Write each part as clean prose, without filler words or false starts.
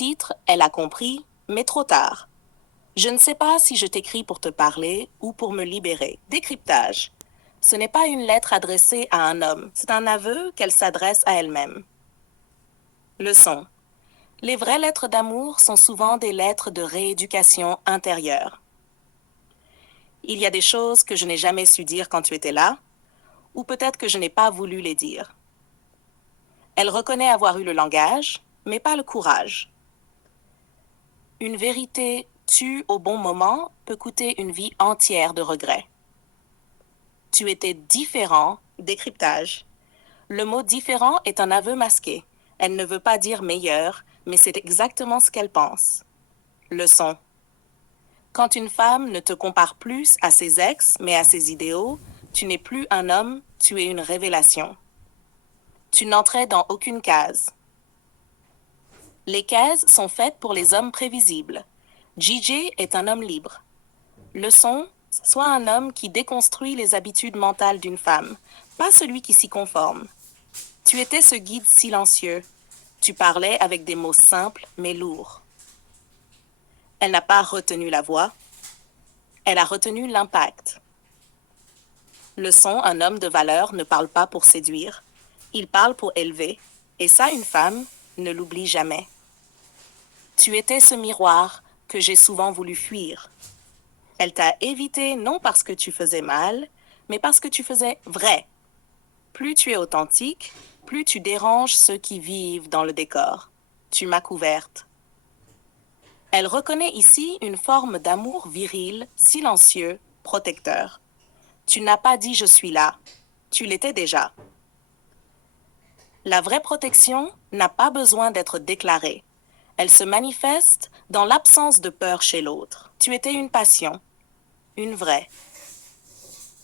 Sous-titre, elle a compris, mais trop tard. Je ne sais pas si je t'écris pour te parler ou pour me libérer. Décryptage. Ce n'est pas une lettre adressée à un homme, c'est un aveu qu'elle s'adresse à elle-même. Leçon. Les vraies lettres d'amour sont souvent des lettres de rééducation intérieure. Il y a des choses que je n'ai jamais su dire quand tu étais là, ou peut-être que je n'ai pas voulu les dire. Elle reconnaît avoir eu le langage, mais pas le courage. Une vérité tue au bon moment peut coûter une vie entière de regrets. Tu étais différent, décryptage. Le mot différent est un aveu masqué. Elle ne veut pas dire meilleur, mais c'est exactement ce qu'elle pense. Leçon. Quand une femme ne te compare plus à ses ex, mais à ses idéaux, tu n'es plus un homme, tu es une révélation. Tu n'entrais dans aucune case. Les cases sont faites pour les hommes prévisibles. JJ est un homme libre. Leçon, sois un homme qui déconstruit les habitudes mentales d'une femme, pas celui qui s'y conforme. Tu étais ce guide silencieux. Tu parlais avec des mots simples mais lourds. Elle n'a pas retenu la voix, elle a retenu l'impact. Leçon, un homme de valeur ne parle pas pour séduire, il parle pour élever, et ça, une femme ne l'oublie jamais. Tu étais ce miroir que j'ai souvent voulu fuir. Elle t'a évité non parce que tu faisais mal, mais parce que tu faisais vrai. Plus tu es authentique, plus tu déranges ceux qui vivent dans le décor. Tu m'as couverte. Elle reconnaît ici une forme d'amour viril, silencieux, protecteur. Tu n'as pas dit je suis là, tu l'étais déjà. La vraie protection n'a pas besoin d'être déclarée. Elle se manifeste dans l'absence de peur chez l'autre. Tu étais une passion, une vraie.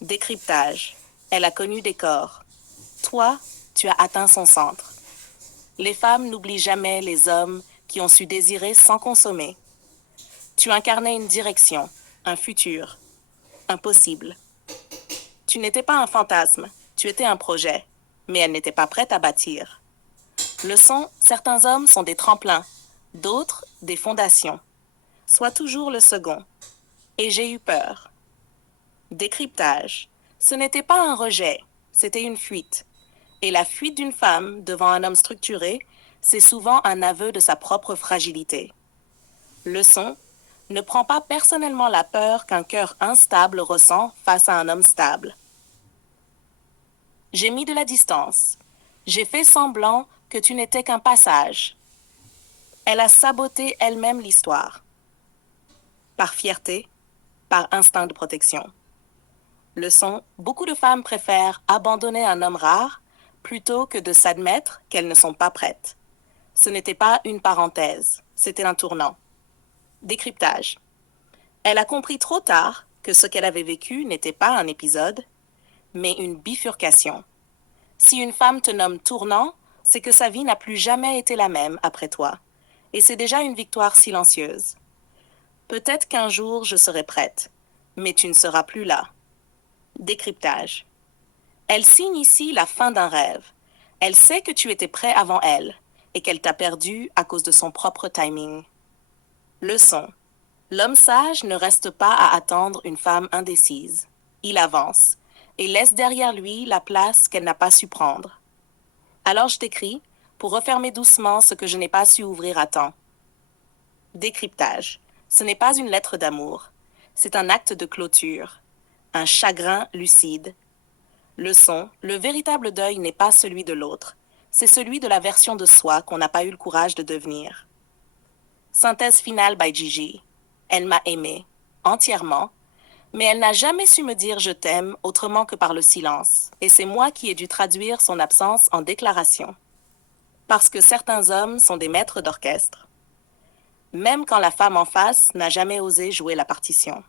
Décryptage. Elle a connu des corps. Toi, tu as atteint son centre. Les femmes n'oublient jamais les hommes qui ont su désirer sans consommer. Tu incarnais une direction, un futur, un possible. Tu n'étais pas un fantasme, tu étais un projet, mais elle n'était pas prête à bâtir. Leçon, certains hommes sont des tremplins, d'autres des fondations. Sois toujours le second. Et j'ai eu peur. Décryptage. Ce n'était pas un rejet, c'était une fuite. Et la fuite d'une femme devant un homme structuré, c'est souvent un aveu de sa propre fragilité. Leçon, ne prends pas personnellement la peur qu'un cœur instable ressent face à un homme stable. J'ai mis de la distance. J'ai fait semblant que tu n'étais qu'un passage. Elle a saboté elle-même l'histoire. Par fierté, par instinct de protection. Leçon, beaucoup de femmes préfèrent abandonner un homme rare plutôt que de s'admettre qu'elles ne sont pas prêtes. Ce n'était pas une parenthèse, c'était un tournant. Décryptage. Elle a compris trop tard que ce qu'elle avait vécu n'était pas un épisode, mais une bifurcation. Si une femme te nomme tournant, c'est que sa vie n'a plus jamais été la même après toi. Et c'est déjà une victoire silencieuse. Peut-être qu'un jour je serai prête, mais tu ne seras plus là. Décryptage. Elle signe ici la fin d'un rêve. Elle sait que tu étais prêt avant elle et qu'elle t'a perdu à cause de son propre timing. Leçon. L'homme sage ne reste pas à attendre une femme indécise. Il avance et laisse derrière lui la place qu'elle n'a pas su prendre. Alors je t'écris pour refermer doucement ce que je n'ai pas su ouvrir à temps. Décryptage. Ce n'est pas une lettre d'amour. C'est un acte de clôture. Un chagrin lucide. Leçon. Le véritable deuil n'est pas celui de l'autre. C'est celui de la version de soi qu'on n'a pas eu le courage de devenir. Synthèse finale by Gigi. Elle m'a aimée, entièrement, mais elle n'a jamais su me dire je t'aime autrement que par le silence. Et c'est moi qui ai dû traduire son absence en déclaration. Parce que certains hommes sont des maîtres d'orchestre. Même quand la femme en face n'a jamais osé jouer la partition.